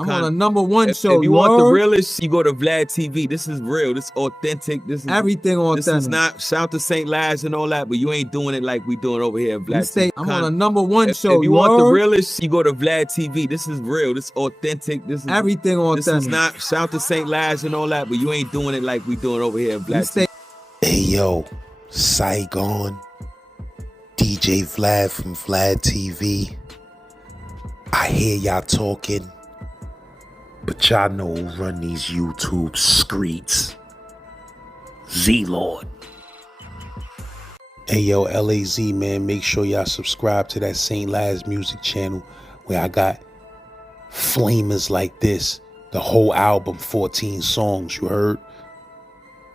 I'm on a #1 show. If you want the realest, you go to Vlad TV. This is real. This is authentic. This is everything authentic. This is not shout to St. Laz and all that, but you ain't doing it like we doing over here at Vlad TV. I'm on a #1 show. If you want the realest, you go to Vlad TV. This is real. This is authentic. This is everything authentic. This is not shout to St. Laz and all that, but you ain't doing it like we doing over here at Vlad TV. Hey yo, Saigon, DJ Vlad from Vlad TV. I hear y'all talking, but y'all know who run these YouTube streets. Z-Lord. Hey yo, LAZ, man, make sure y'all subscribe to that St. Laz music channel where I got flamers like this. The whole album, 14 songs, you heard?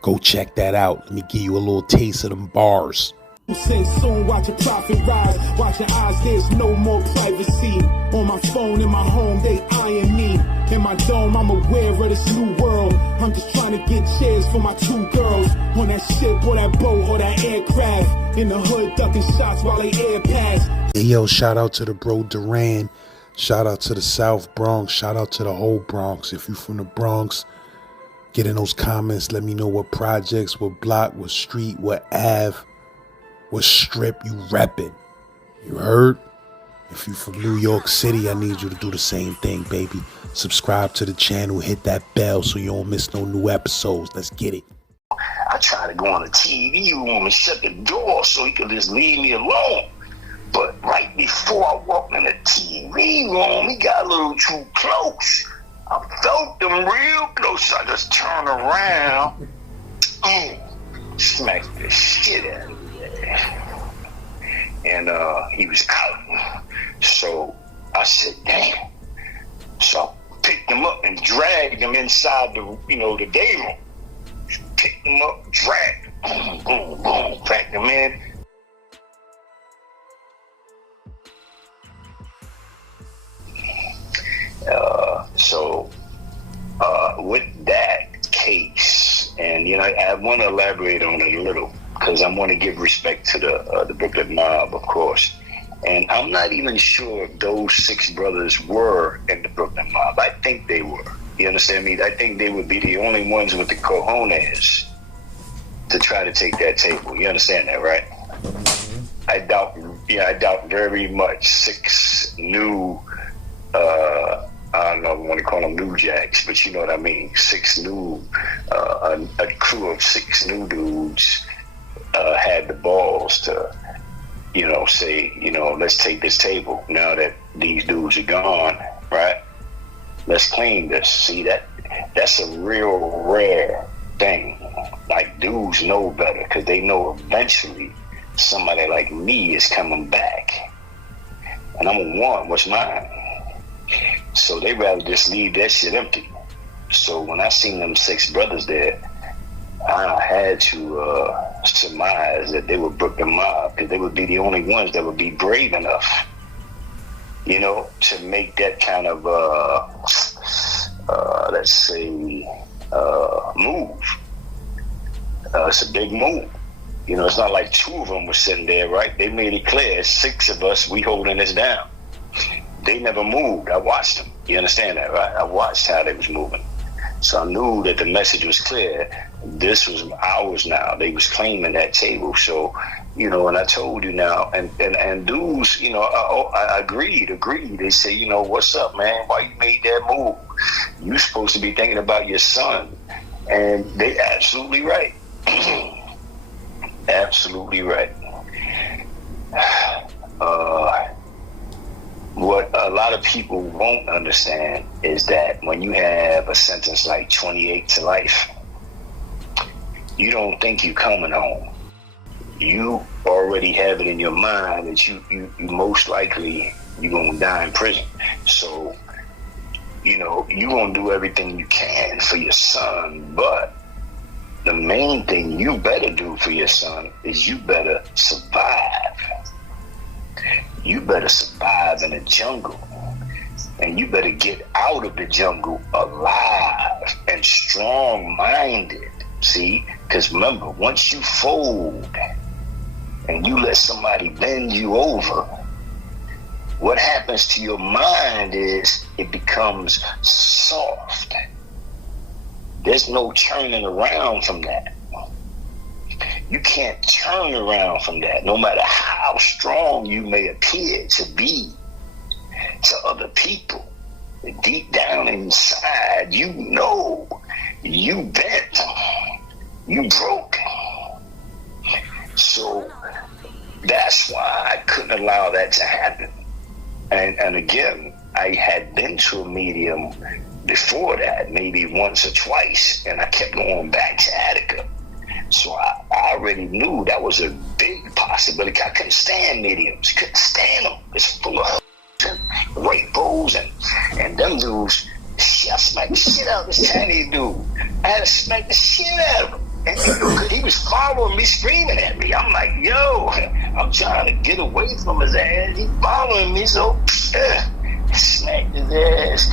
Go check that out. Let me give you a little taste of them bars. Sing soon, watch your profit rise. Watch your eyes, there's no more privacy. On my phone, in my home, they eyeing me. In my dome, I'm aware of this new world. I'm just trying to get chairs for my 2 girls. On that ship, or that boat, or that aircraft. In the hood, ducking shots while they air pass. Hey yo, shout out to the bro Duran. Shout out to the South Bronx. Shout out to the whole Bronx. If you from the Bronx, get in those comments. Let me know what projects, what block, what street, what Ave, what strip you reppin'. You heard? If you from New York City, I need you to do the same thing, baby. Subscribe to the channel, hit that bell so you don't miss no new episodes. Let's get it. I tried to go on the TV room and shut the door so he could just leave me alone. But right before I walked in the TV room, he got a little too close. I felt him real close. I just turned around and smacked the shit out of him. And he was out. So I said, damn. So I picked him up and dragged him inside the day room. Picked him up, dragged him, boom, boom, boom, cracked him in. With that case, and I want to elaborate on it a little because I want to give respect to the Brooklyn mob, of course. And I'm not even sure if those 6 brothers were in the Brooklyn mob. I think they were. You understand me? I think they would be the only ones with the cojones to try to take that table. You understand that, right? I doubt very much 6 new. I don't know if I want to call them new jacks, but you know what I mean. 6 new, a crew of 6 new dudes had the balls to, say, let's take this table now that these dudes are gone, right? Let's claim this. See, that's a real rare thing. Like, dudes know better because they know eventually somebody like me is coming back. And I'm going to want what's mine. So they rather just leave that shit empty. So when I seen them 6 brothers there, I had to surmise that they were Brooklyn mob because they would be the only ones that would be brave enough, to make that kind of, let's say, move. It's a big move. It's not like 2 of them were sitting there, right? They made it clear, 6 of us, we holding this down. They never moved. I watched them. You understand that, right? I watched how they was moving. So I knew that the message was clear. This was ours now. They was claiming that table. So, and I told you now, and dudes, I agreed. They say, what's up, man? Why you made that move? You supposed to be thinking about your son. And they absolutely right. Absolutely right. What a lot of people won't understand is that when you have a sentence like 28 to life, you don't think you're coming home. You already have it in your mind that you most likely you're gonna die in prison. So, you're gonna do everything you can for your son, but the main thing you better do for your son is you better survive. You better survive in the jungle. And you better get out of the jungle alive and strong-minded. See? Because remember, once you fold and you let somebody bend you over, what happens to your mind is it becomes soft. There's no turning around from that. You can't turn around from that, no matter how strong you may appear to be to other people. Deep down inside, you know you bent, you broke. So that's why I couldn't allow that to happen. And again, I had been to a medium before that, maybe once or twice, and I kept going back to Attica. So I already knew that was a big possibility. I couldn't stand mediums, couldn't stand them. It's full of rape bulls and them dudes. I smacked the shit out of this Chinese dude. I had to smack the shit out of him. And he was following me, screaming at me. I'm like, yo, I'm trying to get away from his ass. He's following me, so smacked his ass.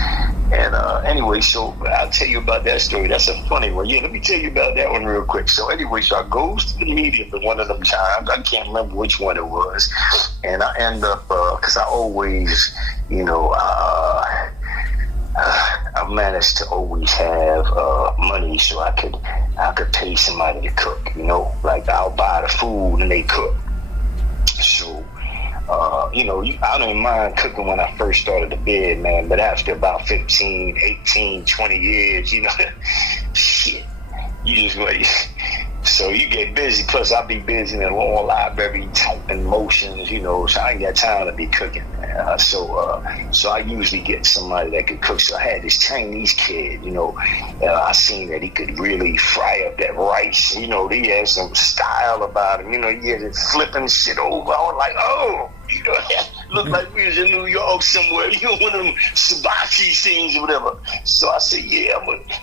And anyway, so I'll tell you about that story. That's a funny one. Yeah, let me tell you about that one real quick. So anyway, so I goes to the medium at one of them times. I can't remember which one it was. And I end up, because I always, you know, I managed to always have money so I could pay somebody to cook, you know, like I'll buy the food and they cook. So, you know, I didn't mind cooking when I first started the bed, man, but after about 15, 18, 20 years, you know, shit, you just wait. So you get busy, plus I'll be busy in the law library typing motions, you know, so I ain't got time to be cooking. So I usually get somebody that could cook. So I had this Chinese kid, you know, I seen that he could really fry up that rice. You know, he had some style about him. You know, he had it flipping shit over. I was like, oh, you know, looked like we was in New York somewhere. You know, one of them Subachi scenes or whatever. So I said, yeah,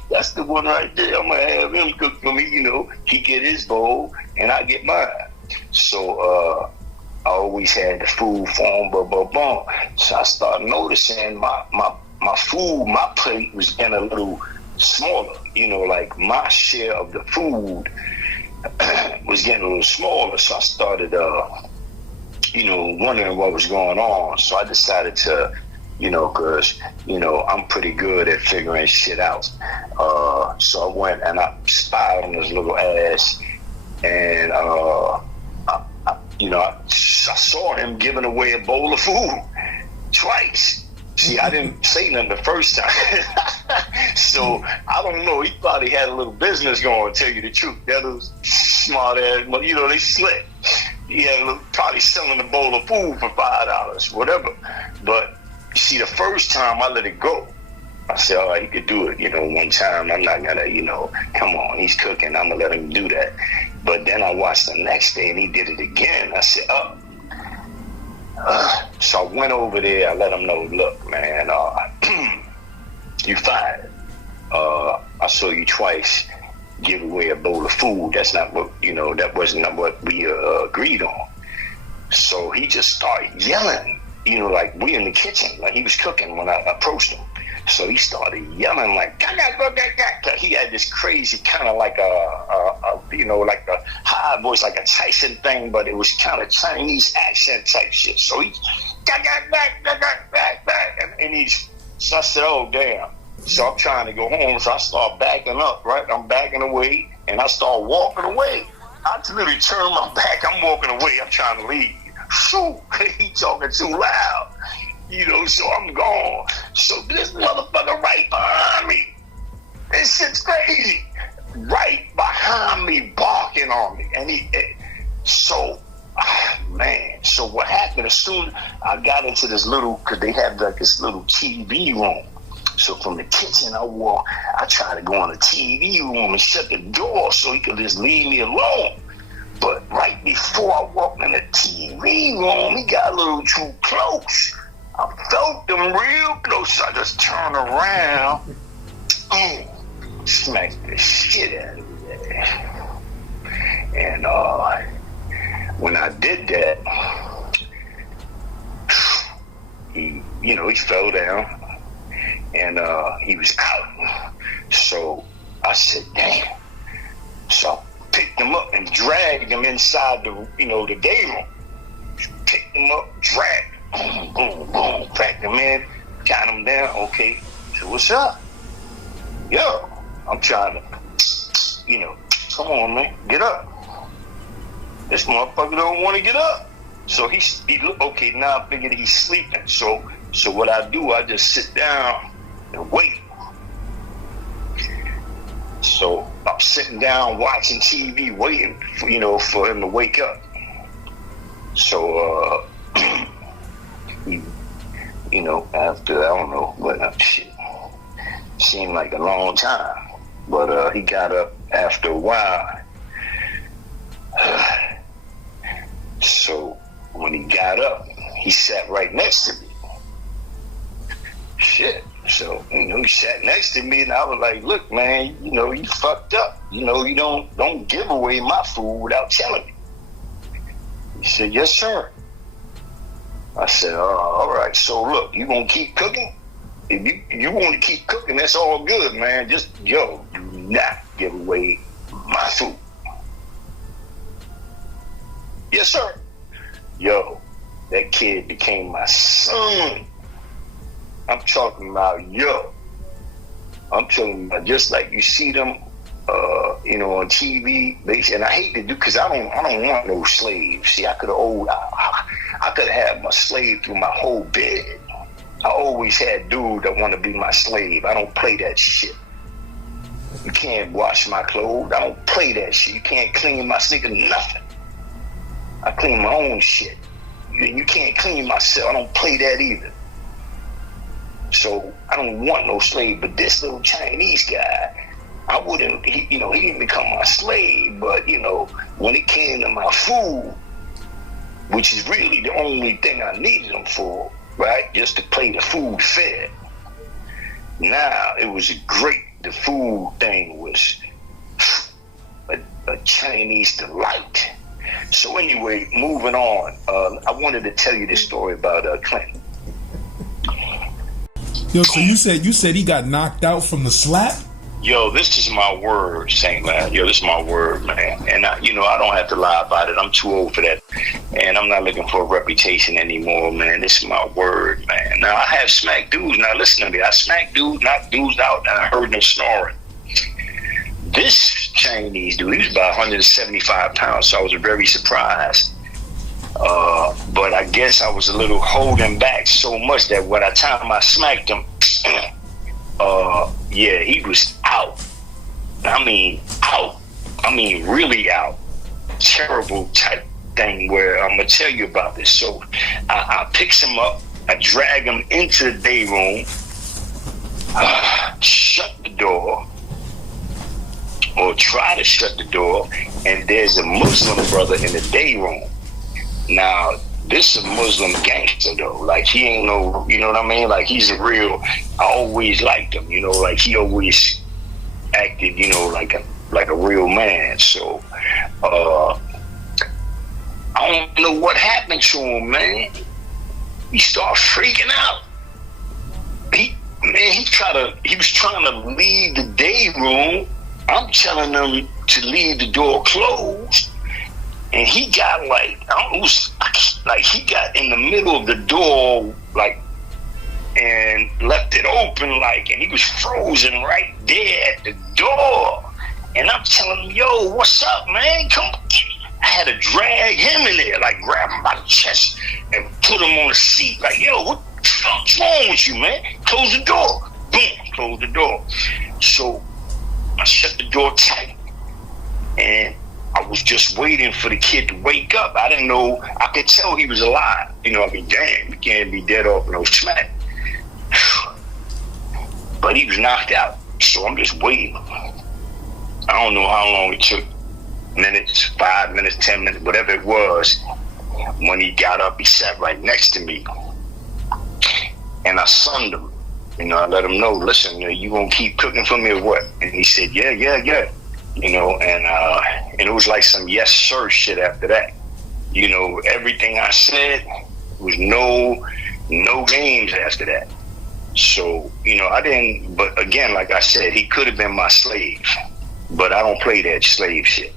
that's the one right there. I'm going to have him cook for me. You know, he get his bowl and I get mine. So, I always had the food form, So I started noticing my food, my plate was getting a little smaller. You know, like my share of the food was getting a little smaller. So I started, you know, wondering what was going on. So I decided to, you know, because, you know, I'm pretty good at figuring shit out. So I went and I spied on this little ass and, you know, I saw him giving away a bowl of food twice. See, I didn't say nothing the first time. So, I don't know. He probably had a little business going, to tell you the truth. That was smart ass. But, you know, they slick. He had probably selling a bowl of food for $5, whatever. But, see, the first time I let it go. I said, all right, he could do it, you know, one time. I'm not going to, you know, come on, he's cooking. I'm going to let him do that. But then I watched the next day and he did it again. I said, so I went over there. I let him know, look, man, you fired. I saw you twice give away a bowl of food. That's not what, you know, that wasn't what we agreed on. So he just started yelling, you know, like we in the kitchen, like he was cooking when I approached him. So he started yelling like, he had this crazy kind of like a you know, like a high voice, like a Tyson thing, but it was kind of Chinese accent type shit. So he, and he's, so I said, oh, damn. So I'm trying to go home, so I start backing up, right? I'm backing away, and I start walking away. I literally turn my back, I'm walking away, I'm trying to leave. Shoo, he talking too loud. You know, so I'm gone. So this motherfucker right behind me. This shit's crazy. Right behind me, barking on me. And so what happened, as soon I got into this little, because they have like this little TV room. So from the kitchen, I tried to go in the TV room and shut the door so he could just leave me alone. But right before I walked in the TV room, he got a little too close. I felt them real close, so I just turned around and smacked the shit out of there. And when I did that, he fell down and he was out. So I said, damn. So I picked him up and dragged him inside the day room. Picked him up, dragged him. boom, boom, boom, cracked him in, got him down. Okay, so what's up? Yo, I'm trying to, come on, man, get up. This motherfucker don't want to get up. So he okay, now I figured he's sleeping. So what I do, I just sit down and wait. So I'm sitting down watching TV, waiting for him to wake up. So after, I don't know, but shit, seemed like a long time. But he got up after a while. So when he got up, he sat right next to me. Shit. So, he sat next to me, and I was like, look, man, you fucked up. You don't give away my food without telling me. He said, yes, sir. I said, all right. So, look, you gonna keep cooking? If you want to keep cooking, that's all good, man. Just, do not give away my food. Yes, sir. Yo, that kid became my son. I'm talking about, I'm talking about just like you see them, on TV. And I hate to do, because I don't want no slaves. See, I could have had my slave through my whole bed. I always had dude that want to be my slave. I don't play that shit. You can't wash my clothes. I don't play that shit. You can't clean my sneakers, nothing. I clean my own shit. You can't clean myself. I don't play that either. So I don't want no slave. But this little Chinese guy, I wouldn't, he didn't become my slave. But, when it came to my food, which is really the only thing I needed him for, right? Just to play the food fair. Now, it was the food thing was a Chinese delight. So anyway, moving on, I wanted to tell you this story about Clinton. Yo, so you said he got knocked out from the slap? Yo, this is my word, Saint Man. Yo, this is my word, man. And I don't have to lie about it. I'm too old for that. And I'm not looking for a reputation anymore, man. This is my word, man. Now, I have smacked dudes. Now, listen to me. I smacked dudes, knocked dudes out, and I heard them snoring. This Chinese dude, he was about 175 pounds, so I was very surprised. But I guess I was a little holding back so much that by the time I smacked him, he was out. I mean, out. I mean, really out. Terrible type thing where I'm going to tell you about this. So I picked him up. I drag him into the day room, shut the door, or try to shut the door, and there's a Muslim brother in the day room. Now, this is a Muslim gangster, though. Like, he ain't no, you know what I mean? Like, he's a real, I always liked him, like, he always acted, like a real man. So, I don't know what happened to him, man. He started freaking out. He was trying to leave the day room. I'm telling him to leave the door closed. And he got he got in the middle of the door, and left it open, and he was frozen right there at the door. And I'm telling him, yo, what's up, man? Come get me. I had to drag him in there, grab him by the chest and put him on the seat. Yo, what the fuck's wrong with you, man? Close the door. Boom, close the door. So I shut the door tight, and I was just waiting for the kid to wake up. I didn't know. I could tell he was alive. Damn, you can't be dead off no smack. But he was knocked out, so I'm just waiting. I don't know how long it took. Minutes, 5 minutes, 10 minutes, whatever it was. When he got up, he sat right next to me. And I sunned him. I let him know, listen, you gonna keep cooking for me or what? And he said, yeah. And it was like some yes sir shit after that. Everything I said was no games after that. So, I didn't, but again, like I said, he could have been my slave, but I don't play that slave shit.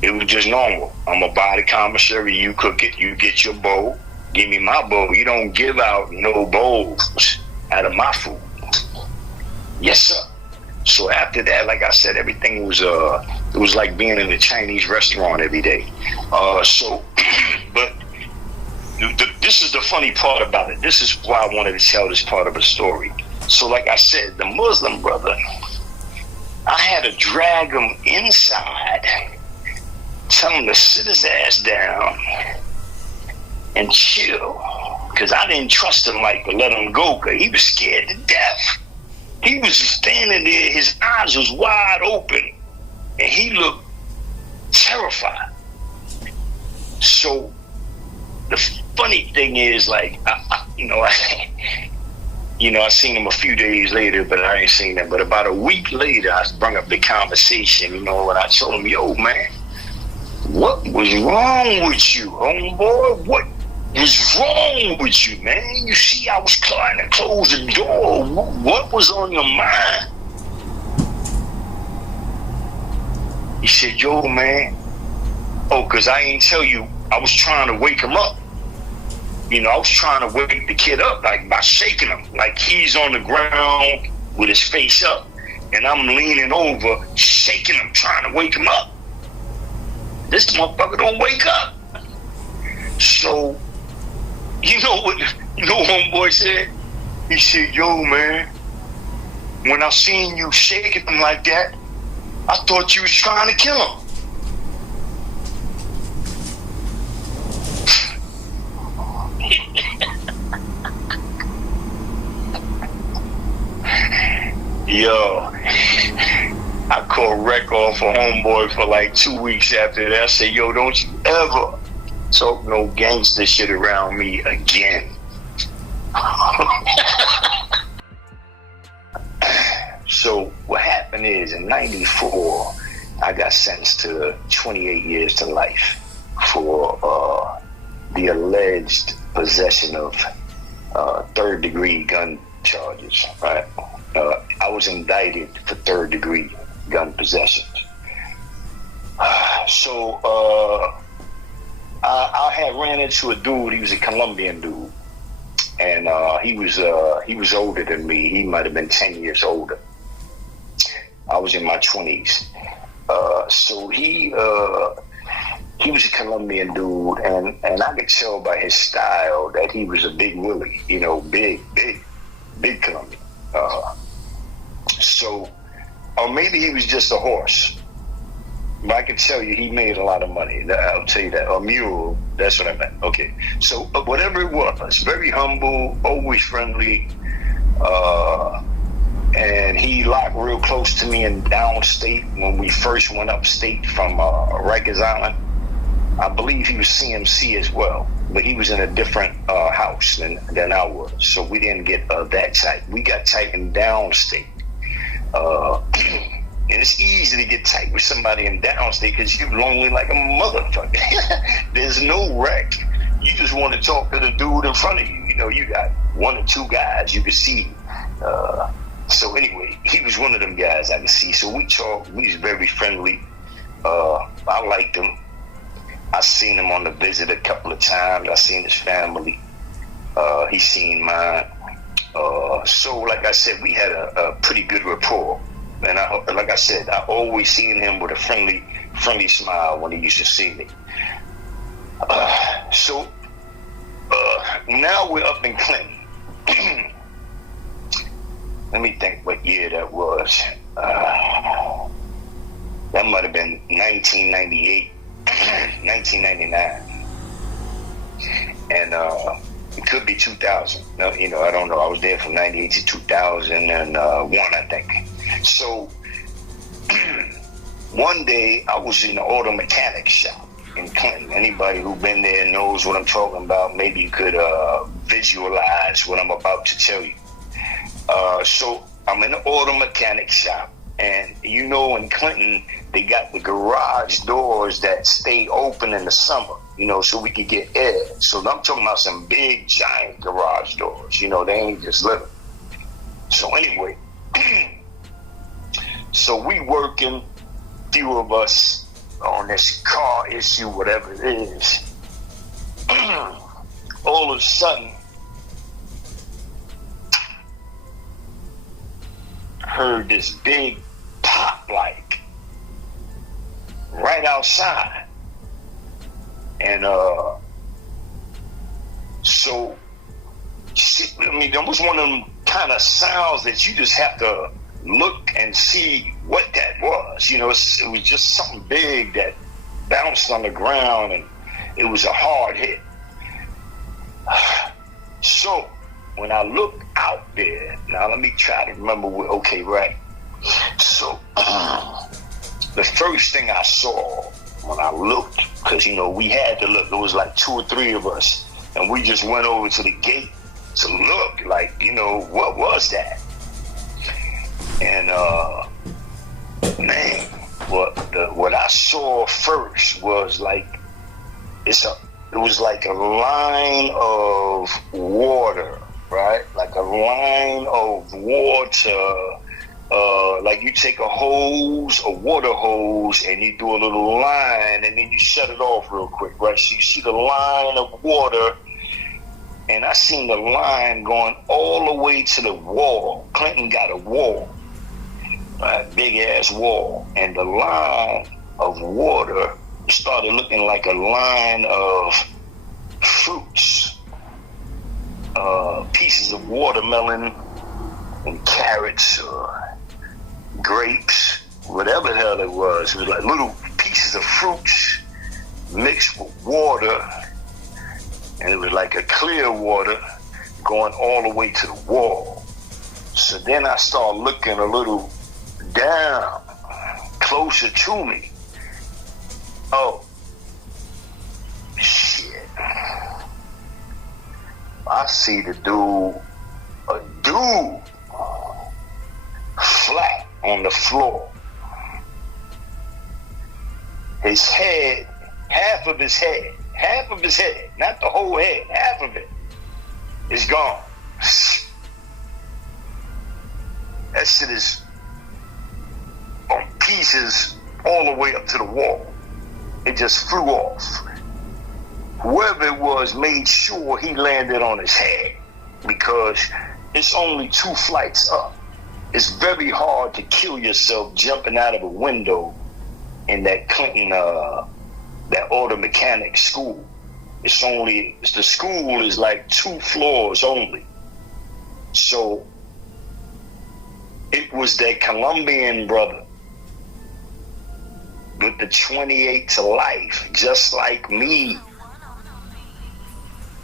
It was just normal. I'm a body commissary, you cook it, you get your bowl, Give me my bowl. You don't give out no bowls out of my food. Yes, sir. So after that, like I said, everything was it was like being in a Chinese restaurant every day. But this is the funny part about it. This is why I wanted to tell this part of the story. So like I said, the Muslim brother, I had to drag him inside, tell him to sit his ass down and chill, because I didn't trust him like to let him go, because he was scared to death. He was standing there, his eyes was wide open, and he looked terrified. So the funny thing is, like, I seen him a few days later, but I ain't seen him. But about a week later, I brought up the conversation, and I told him, yo, man, what was wrong with you, homeboy? What was wrong with you, man? You see, I was trying to close the door. What was on your mind? He said, yo, man. Oh, because I ain't tell you, I was trying to wake him up. I was trying to wake the kid up, like by shaking him. Like he's on the ground with his face up, and I'm leaning over, shaking him, trying to wake him up. This motherfucker don't wake up. So, you know what homeboy said? He said, yo, man, when I seen you shaking him like that, I thought you was trying to kill him. Yo, I called Rec off a homeboy for like 2 weeks after that. I said, yo, don't you ever talk no gangster shit around me again. So what happened is, in '94, I got sentenced to 28 years to life for the alleged possession of third-degree gun charges, right? I was indicted for third-degree gun possessions. So I had ran into a dude. He was a Columbian dude, and he was older than me. He might have been 10 years older. I was in my 20s. So he was a Colombian dude, and I could tell by his style that he was a big Willie, big Colombian. Or maybe he was just a horse. But I can tell you he made a lot of money. I'll tell you that. A mule, that's what I meant. Okay. So whatever it was, very humble, always friendly, and he locked real close to me in downstate when we first went upstate from Rikers Island. I believe he was CMC as well, but he was in a different house than I was. So we didn't get that tight. We got tight in downstate. And it's easy to get tight with somebody in downstate because you're lonely like a motherfucker. There's no wreck. You just want to talk to the dude in front of you. You got one or two guys you can see. So anyway, he was one of them guys I could see. So we talked. We was very friendly. I liked him. I seen him on the visit a couple of times. I seen his family. He seen mine. So like I said, we had a pretty good rapport. And like I said, I always seen him with a friendly smile when he used to see me. So now we're up in Clinton. Let me think what year that was. That might have been 1998, 1999. And it could be 2000. I don't know. I was there from 98 to 2001, I think. So one day I was in the auto mechanic shop in Clinton. Anybody who been there knows what I'm talking about. Maybe you could visualize what I'm about to tell you. So I'm in the auto mechanic shop, and in Clinton they got the garage doors that stay open in the summer, so we could get air. So I'm talking about some big giant garage doors. They ain't just little. So anyway, so we working, few of us on this car issue, whatever it is. all of a sudden, heard this big pop, like right outside. And so, I mean, that was one of them kind of sounds that you just have to look and see what that was. You know, it was just something big that bounced on the ground, and it was a hard hit. So when I looked out there, now let me try to remember okay, right. So the first thing I saw when I looked, because, you know, we had to look, there was like 2 or 3 of us, and we just went over to the gate to look, like, you know, what was that? And man, what I saw first was like, it was like a line of water, right? Like a line of water. Like you take a hose, a water hose, and you do a little line, and then you shut it off real quick, right? So you see the line of water, and I seen the line going all the way to the wall. Clinton got a wall, right? Big ass wall, and the line of water started looking like a line of fruits, pieces of watermelon and carrots, grapes, whatever the hell it was. It was like little pieces of fruits mixed with water, and it was like a clear water going all the way to the wall. So then I started looking a little down, closer to me. Oh, shit. I see a dude flat on the floor. His head, half of his head, not the whole head, half of it is gone. That shit is on pieces all the way up to the wall. It just flew off. Whoever it was made sure he landed on his head, because it's only 2 flights up. It's very hard to kill yourself jumping out of a window in that Clinton, that auto mechanic school. The school is like 2 floors only. So it was that Columbian brother with the 28 to life, just like me.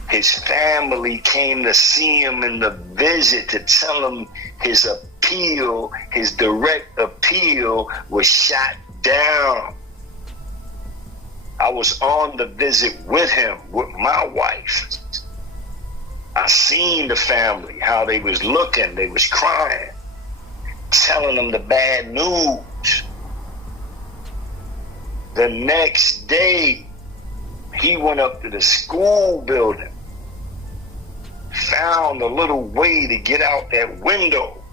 His family came to see him in the visit to tell him his appeal, his direct appeal, was shot down. I was on the visit with him, with my wife. I seen the family, how they was looking, they was crying, telling them the bad news. The next day, he went up to the school building, found a little way to get out that window,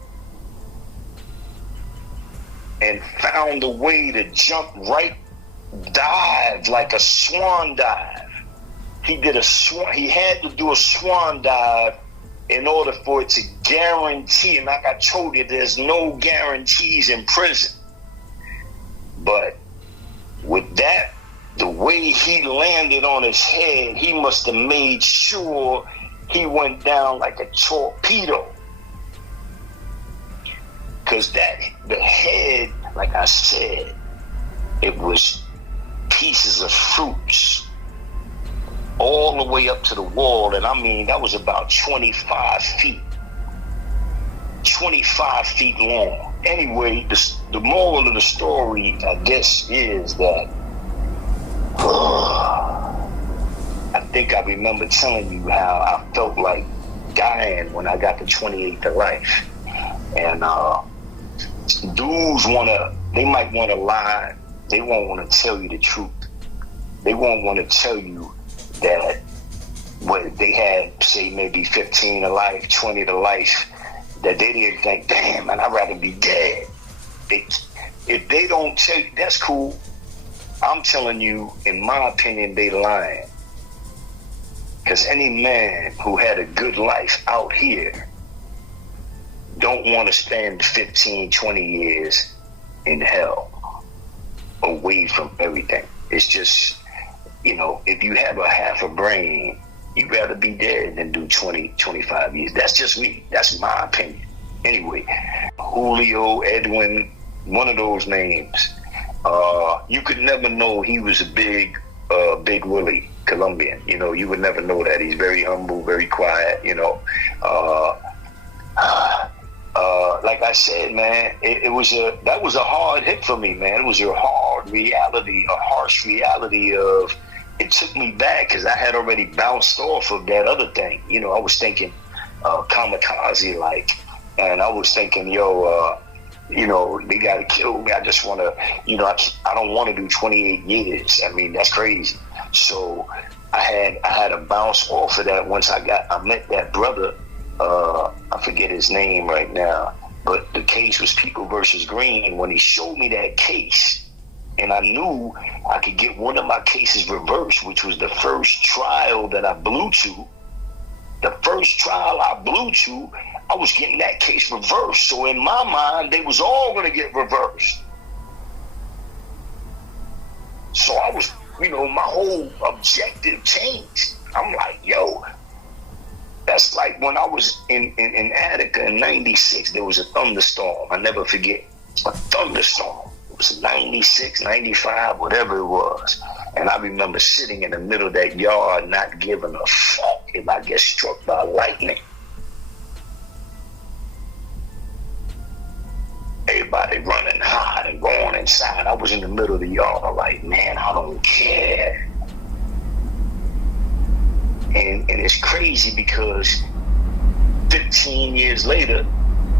and found a way to dive like a swan dive. He had to do a swan dive in order for it to guarantee, and like I told you, there's no guarantees in prison. But with that, the way he landed on his head, he must have made sure he went down like a torpedo. Because the head, like I said, it was pieces of fruits all the way up to the wall. And I mean, that was about 25 feet. 25 feet long. Anyway, the moral of the story, I guess, is that I think I remember telling you how I felt like dying when I got the 28 to life. And dudes they might want to lie. They won't want to tell you the truth. They won't want to tell you that what they had, say maybe 15 to life, 20 to life, that they didn't think, damn, man, I'd rather be dead. If they don't tell you, that's cool. I'm telling you, in my opinion, they lying. Because any man who had a good life out here don't want to spend 15, 20 years in hell away from everything. It's just, you know, if you have a half a brain, you'd rather be dead than do 20, 25 years. That's just me. That's my opinion. Anyway, Julio, Edwin, one of those names, you could never know he was a big Willie Columbian. You know, you would never know that. He's very humble, very quiet, you know. Like I said, man, that was a hard hit for me, man. It was a hard reality, a harsh reality of, it took me back because I had already bounced off of that other thing. You know, I was thinking kamikaze like, and I was thinking, yo, you know, they got to kill me. I just want to, you know, I don't want to do 28 years. I mean, that's crazy. So I had to bounce off of that once I met that brother. I forget his name right now, but the case was People versus Green. When he showed me that case, and I knew I could get one of my cases reversed, which was the first trial that I blew to. The first trial I blew to, I was getting that case reversed. So in my mind, they was all going to get reversed. So I was, you know, my whole objective changed. I'm like, yo, that's like when I was in Attica in 96, there was a thunderstorm. I never forget, a thunderstorm. It was 96, 95, whatever it was. And I remember sitting in the middle of that yard not giving a fuck if I get struck by lightning. Everybody running hot and going inside. I was in the middle of the yard like, man, I don't care. And it's crazy because 15 years later,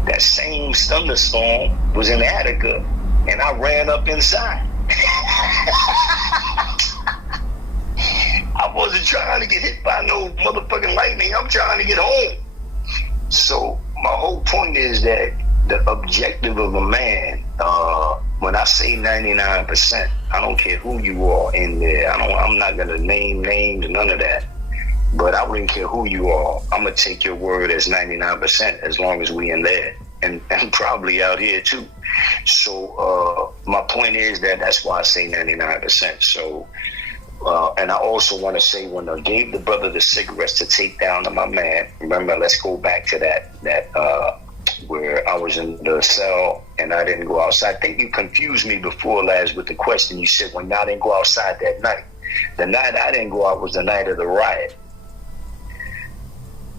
that same thunderstorm was in Attica, and I ran up inside. I wasn't trying to get hit by no motherfucking lightning. I'm trying to get home. So my whole point is that the objective of a man, when I say 99%, I don't care who you are in there. I'm not gonna name names, none of that. But I wouldn't care who you are. I'm gonna take your word as 99% as long as we in there, and probably out here too. So my point is that's why I say 99%. So and I also want to say, when I gave the brother the cigarettes to take down to my man, remember, let's go back to that where I was in the cell and I didn't go outside. I think you confused me before last with the question. You said when I didn't go outside that night. The night I didn't go out was the night of the riot.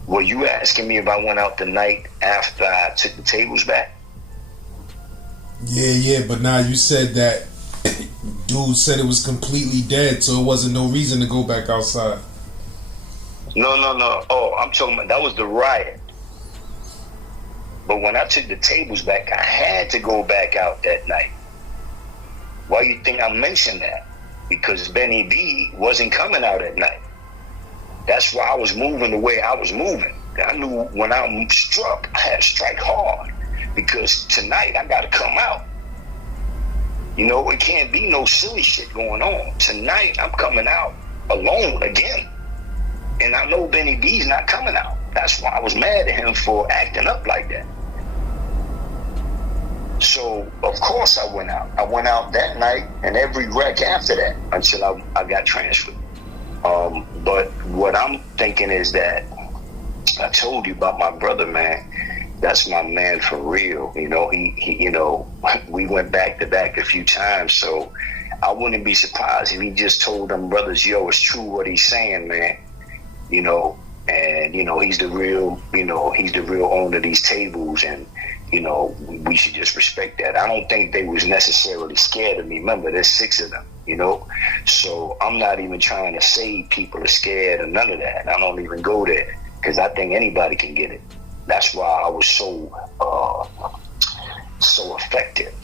Were you asking me if I went out the night after I took the tables back? Yeah, but now you said that dude said it was completely dead, so it wasn't no reason to go back outside. No. Oh, I'm talking about, that was the riot. But when I took the tables back, I had to go back out that night. Why you think I mentioned that? Because Benny B wasn't coming out at night. That's why I was moving the way I was moving. I knew when I struck, I had to strike hard. Because tonight I got to come out. You know, it can't be no silly shit going on. Tonight I'm coming out alone again. And I know Benny B's not coming out. That's why I was mad at him for acting up like that. So, of course I went out. I went out that night and every wreck after that until I got transferred. But what I'm thinking is that I told you about my brother, man. That's my man for real. You know, he you know, we went back to back a few times, so I wouldn't be surprised if he just told them brothers, yo, it's true what he's saying, man. You know, and you know, he's the real owner of these tables, and you know, we should just respect that. I don't think they was necessarily scared of me. Remember, there's 6 of them, you know? So I'm not even trying to say people are scared or none of that. I don't even go there because I think anybody can get it. That's why I was so effective,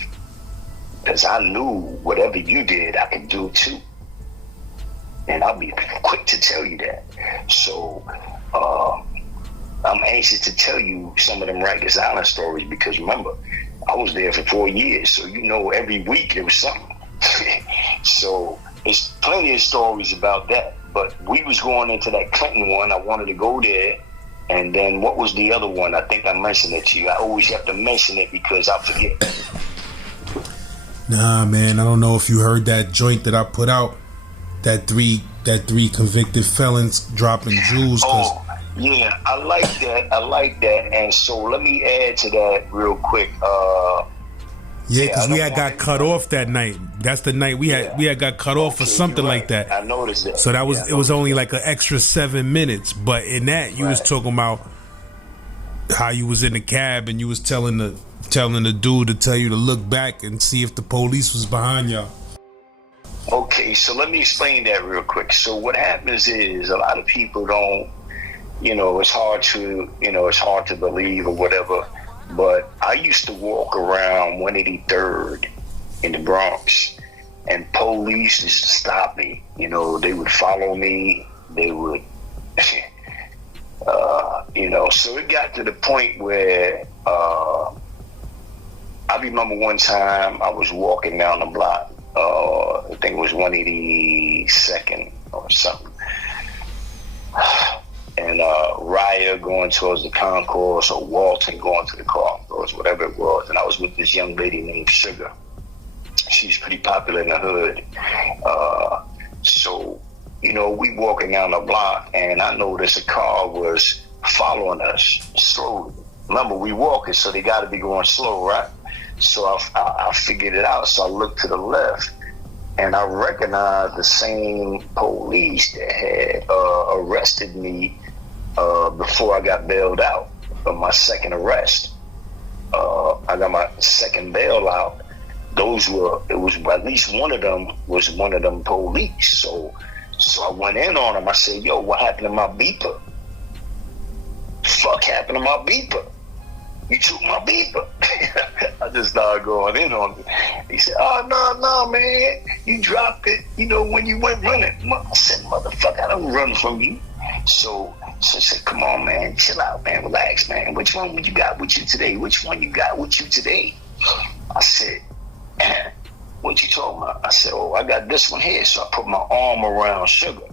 because I knew whatever you did, I could do too. And I'll be quick to tell you that. So I'm anxious to tell you some of them Rikers Island stories, because remember, I was there for 4 years, so you know every week there was something. So there's plenty of stories about that. But we was going into that Clinton one. I wanted to go there. And then what was the other one? I think I mentioned it to you. I always have to mention it because I forget. Nah, man, I don't know if you heard that joint that I put out. That three convicted felons dropping jewels. Oh, yeah, I like that. And so let me add to that real quick. Yeah, because we had got cut off that night. That's the night we had got cut off for something like that. I noticed that. So that was it was only like an extra 7 minutes. But in that you was talking about how you was in the cab and you was telling the dude to tell you to look back and see if the police was behind y'all. Okay, so let me explain that real quick. So what happens is a lot of people don't, it's hard to believe or whatever. But I used to walk around 183rd in the Bronx, and police used to stop me. They would follow me. They would, so it got to the point where I remember one time I was walking down the block. I think it was 182nd or something. And Raya going towards the concourse, or Walton going to the concourse, whatever it was. And I was with this young lady named Sugar. She's pretty popular in the hood. So, we walking down the block, and I noticed a car was following us slowly. Remember, we walking, so they got to be going slow, right? So I figured it out. So I looked to the left, and I recognized the same police that had arrested me before I got bailed out of my second arrest. I got my second bail out. At least one of them was one of them police. So I went in on him. I said, yo, what happened to my beeper? Fuck happened to my beeper? You took my beeper. I just started going in on him. He said, oh, no, man. You dropped it, when you went running. I said, motherfucker, I don't run from you. So I said, come on, man. Chill out, man. Relax, man. Which one you got with you today? Which one you got with you today? I said, what you talking about? I said, I got this one here. So I put my arm around Sugar.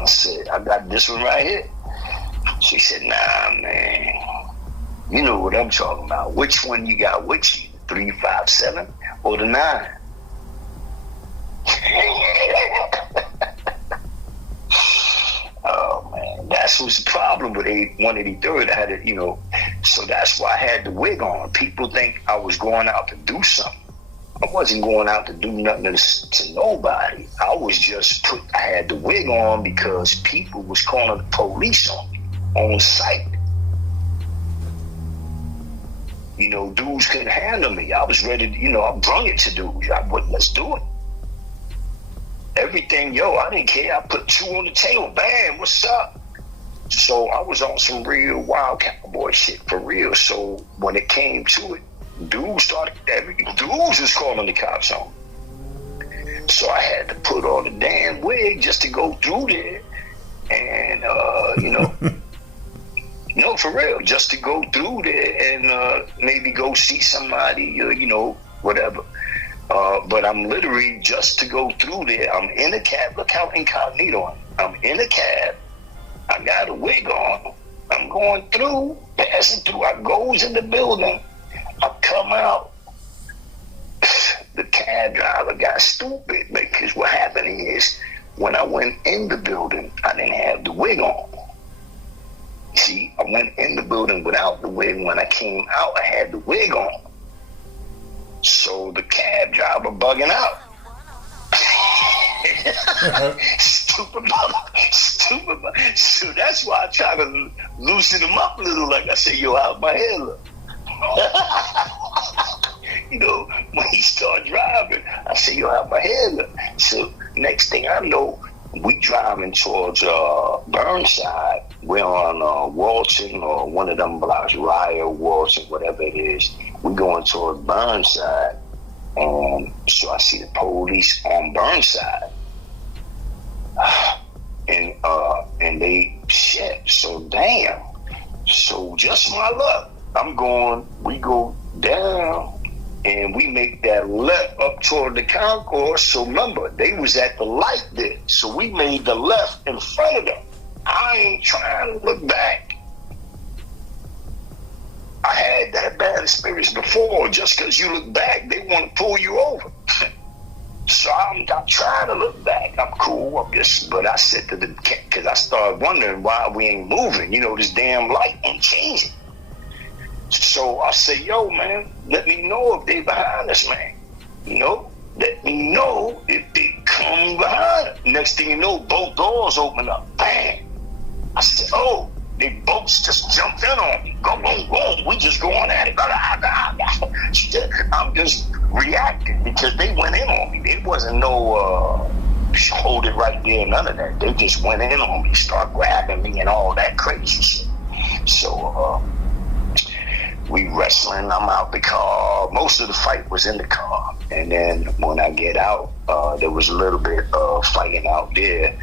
I said, I got this one right here. She said, nah, man. You know what I'm talking about. Which one you got with you? 357 or the 9? Oh, man. That's what's the problem with 183rd. I had it, so that's why I had the wig on. People think I was going out to do something. I wasn't going out to do nothing to nobody. I had the wig on because people was calling the police on me on sight. Dudes couldn't handle me. I was ready to, I brung it to dudes. Let's do it. Everything, I didn't care. I put 2 on the table. Bam, what's up? So I was on some real wild cowboy shit for real. So when it came to it, dudes was calling the cops on. So I had to put on the damn wig just to go through there. And, no, for real, just to go through there and maybe go see somebody, whatever. But I'm literally just to go through there. I'm in a cab. Look how incognito I am. I'm in a cab. I got a wig on. I'm going through, passing through. I goes in the building. I come out. The cab driver got stupid because what happened is when I went in the building, I didn't have the wig on. See, I went in the building without the wig. When I came out, I had the wig on. So the cab driver bugging out. Stupid mother. So that's why I try to loosen him up a little. Like I say, yo, how's my hair look? When he start driving, I say, yo, how's my hair look? So next thing I know, we driving towards Burnside. We're on Walton or one of them blocks, Raya, Walton, whatever it is. We're going towards Burnside. And so I see the police on Burnside. And they, shit, so damn. So just my luck. We go down and we make that left up toward the concourse. So remember, they was at the light there. So we made the left in front of them. I ain't trying to look back. I had that bad experience before. Just because you look back, they want to pull you over. So I'm trying to look back. I'm cool. But I said to the cat, because I started wondering why we ain't moving. You know, this damn light ain't changing. So I said, yo, man, let me know if they behind us, man. You know, let me know if they come behind us. Next thing you know, both doors open up. Bang. I said, oh, they both just jumped in on me. Go, we just going at it. I'm just reacting because they went in on me. There wasn't no hold it right there, none of that. They just went in on me, start grabbing me and all that crazy shit. So we wrestling, I'm out the car. Most of the fight was in the car. And then when I get out, there was a little bit of fighting out there.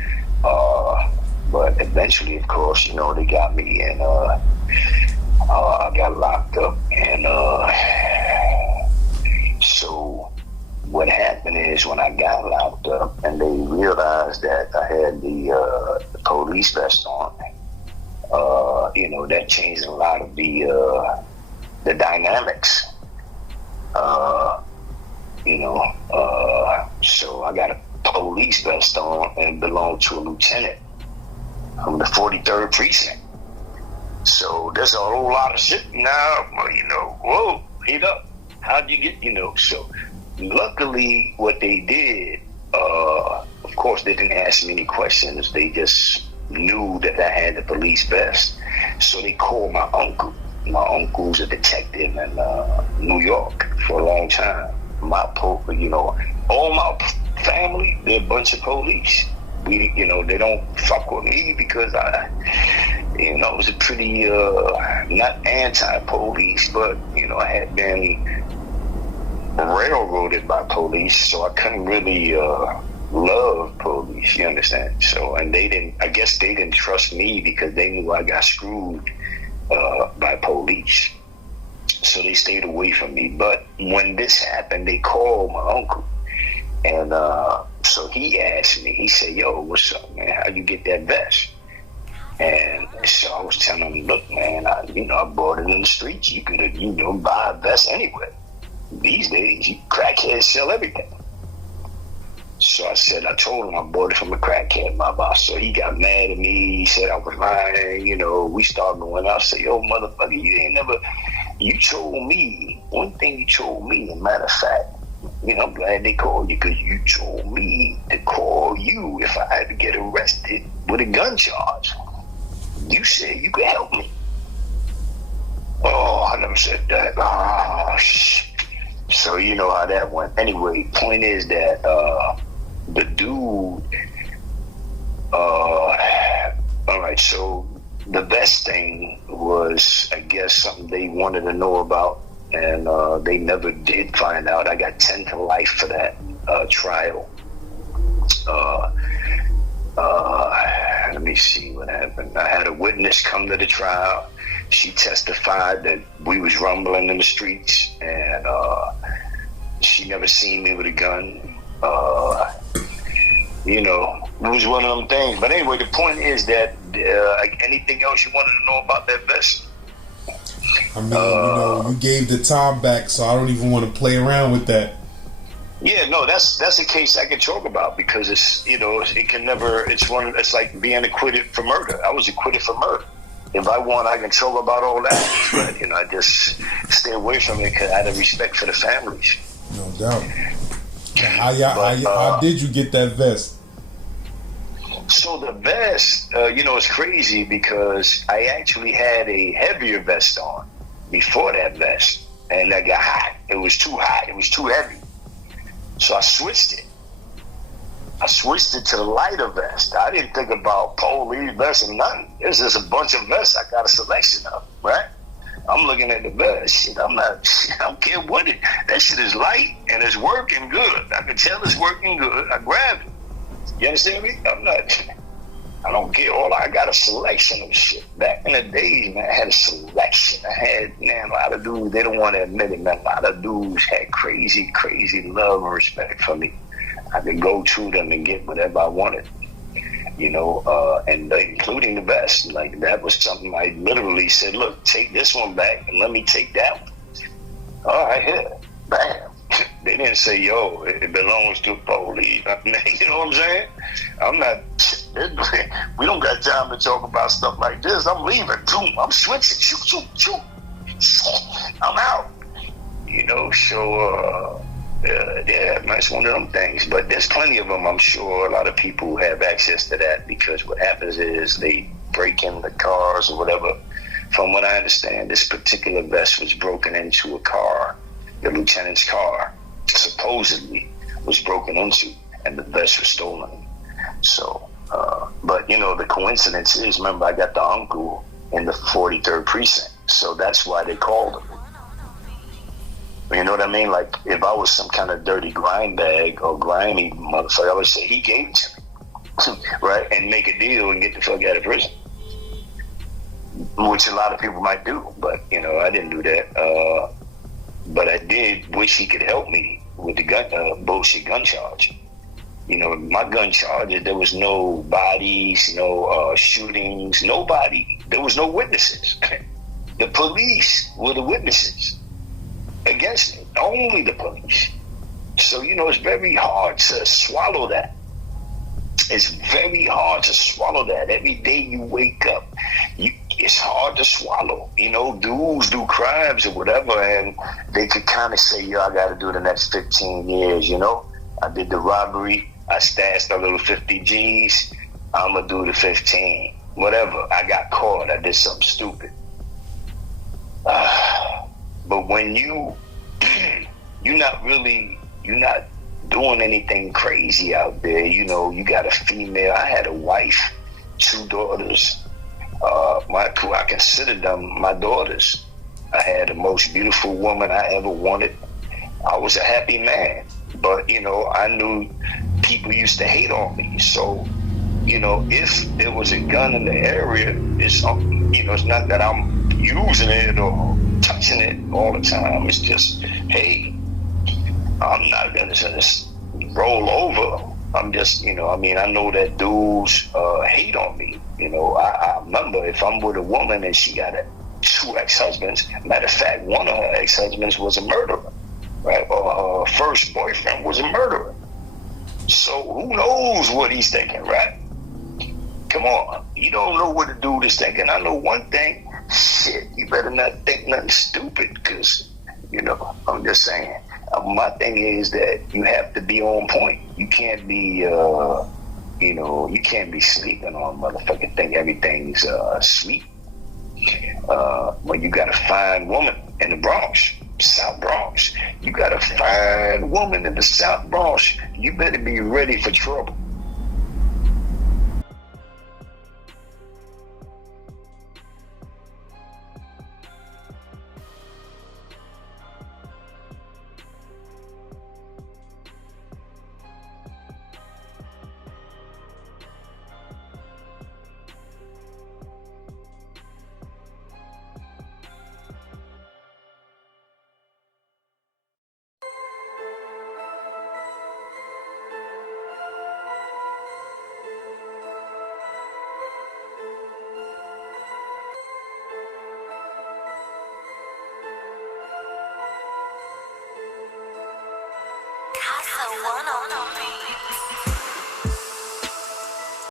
But eventually, of course, you know, they got me, and I got locked up. And so what happened is when I got locked up and they realized that I had the police vest on, you know, that changed a lot of the dynamics. You know, so I got a police vest on and belonged to a lieutenant from the 43rd precinct. So there's a whole lot of shit now, you know, whoa, heat up. How'd you get, you know? So luckily what they did, of course they didn't ask me any questions. They just knew that I had the police vest. So they called my uncle. My uncle's a detective in New York for a long time. You know, all my family, they're a bunch of police. We, you know, they don't fuck with me because I, you know, was a pretty, not anti-police, but, you know, I had been railroaded by police, so I couldn't really love police, you understand? So, and I guess they didn't trust me because they knew I got screwed by police. So they stayed away from me. But when this happened, they called my uncle. And so he asked me, he said, yo, what's up, man? How you get that vest? And so I was telling him, look, man, I bought it in the streets. You could, you know, buy a vest anywhere. These days, crackheads sell everything. So I told him I bought it from a crackhead, my boss. So he got mad at me. He said I was lying. You know, we started going out. I said, yo, motherfucker, you told me, one thing you told me, as a matter of fact, you know, I'm glad they called you because you told me to call you if I had to get arrested with a gun charge. You said you could help me. Oh, I never said that. Oh, shit. So you know how that went. Anyway, point is that the dude, all right, so the best thing was, I guess, something they wanted to know about, and they never did find out. I got 10 to life for that trial. Let me see what happened. I had a witness come to the trial. She testified that we was rumbling in the streets, and she never seen me with a gun. You know, it was one of them things. But anyway, the point is that anything else you wanted to know about that vest? I mean, you know, you gave the time back, so I don't even want to play around with that. Yeah, no, that's a case I can talk about because it's, you know, it can never. It's like being acquitted for murder. I was acquitted for murder. If I want, I can talk about all that, but you know, I just stay away from it because I had a respect for the families. No doubt. How did you get that vest? So the vest, you know, it's crazy because I actually had a heavier vest on before that vest, and I got hot. It was too hot. It was too heavy. So I switched it. To the lighter vest. I didn't think about police vests and nothing. There's just a bunch of vests I got a selection of, right? I'm looking at the vest. Shit, I don't care what it. That shit is light and it's working good. I can tell it's working good. I grabbed it. You understand me? I don't get all. I got a selection of shit. Back in the days, man, I had a selection. I had, man, a lot of dudes, they don't want to admit it, man. A lot of dudes had crazy, crazy love and respect for me. I could go to them and get whatever I wanted, you know, and including the best. Like, that was something I literally said, look, take this one back and let me take that one. All right, here, bam. They didn't say, yo, it belongs to police. You know what I'm saying? I'm not, we don't got time to talk about stuff like this. I'm leaving. Boom, I'm switching. Shoot. I'm out. You know, so, yeah, that's one of them things. But there's plenty of them, I'm sure. A lot of people have access to that because what happens is they break in the cars or whatever. From what I understand, this particular vest was broken into a car. The lieutenant's car supposedly was broken into, and the vest was stolen. So, but you know, the coincidence is, remember, I got the uncle in the 43rd precinct, so that's why they called him. You know what I mean? Like, if I was some kind of dirty grime bag or grimy motherfucker, I would say he gave it to me, right? And make a deal and get the fuck out of prison, which a lot of people might do, but you know, I didn't do that. But I did wish he could help me with the gun, bullshit gun charge. You know, my gun charges, there was no bodies, no shootings, nobody. There was no witnesses. The police were the witnesses against me, only the police. So, you know, it's very hard to swallow that. It's very hard to swallow that. Every day you wake up, it's hard to swallow. You know, dudes do crimes or whatever, and they could kind of say, yo, I got to do the next 15 years, you know? I did the robbery. I stashed a little 50 G's. I'm going to do the 15. Whatever. I got caught. I did something stupid. But when you're not doing anything crazy out there, you know, you got a female. I had a wife, 2 daughters. I considered them my daughters. I had the most beautiful woman I ever wanted. I was a happy man, but you know, I knew people used to hate on me. So, you know, if there was a gun in the area, it's, you know, it's not that I'm using it or touching it all the time. It's just, hey, I'm not gonna just roll over. I'm just, you know, I mean, I know that dudes hate on me. You know, I remember if I'm with a woman and she got 2 ex-husbands, matter of fact, one of her ex-husbands was a murderer, right? Or her first boyfriend was a murderer. So who knows what he's thinking, right? Come on, you don't know what the dude is thinking. I know one thing, shit, you better not think nothing stupid, because, you know, I'm just saying. My thing is that you have to be on point. You can't be, you know, you can't be sleeping on motherfucking think everything's sweet. When you got a fine woman in the Bronx, South Bronx, you got a fine woman in the South Bronx, you better be ready for trouble.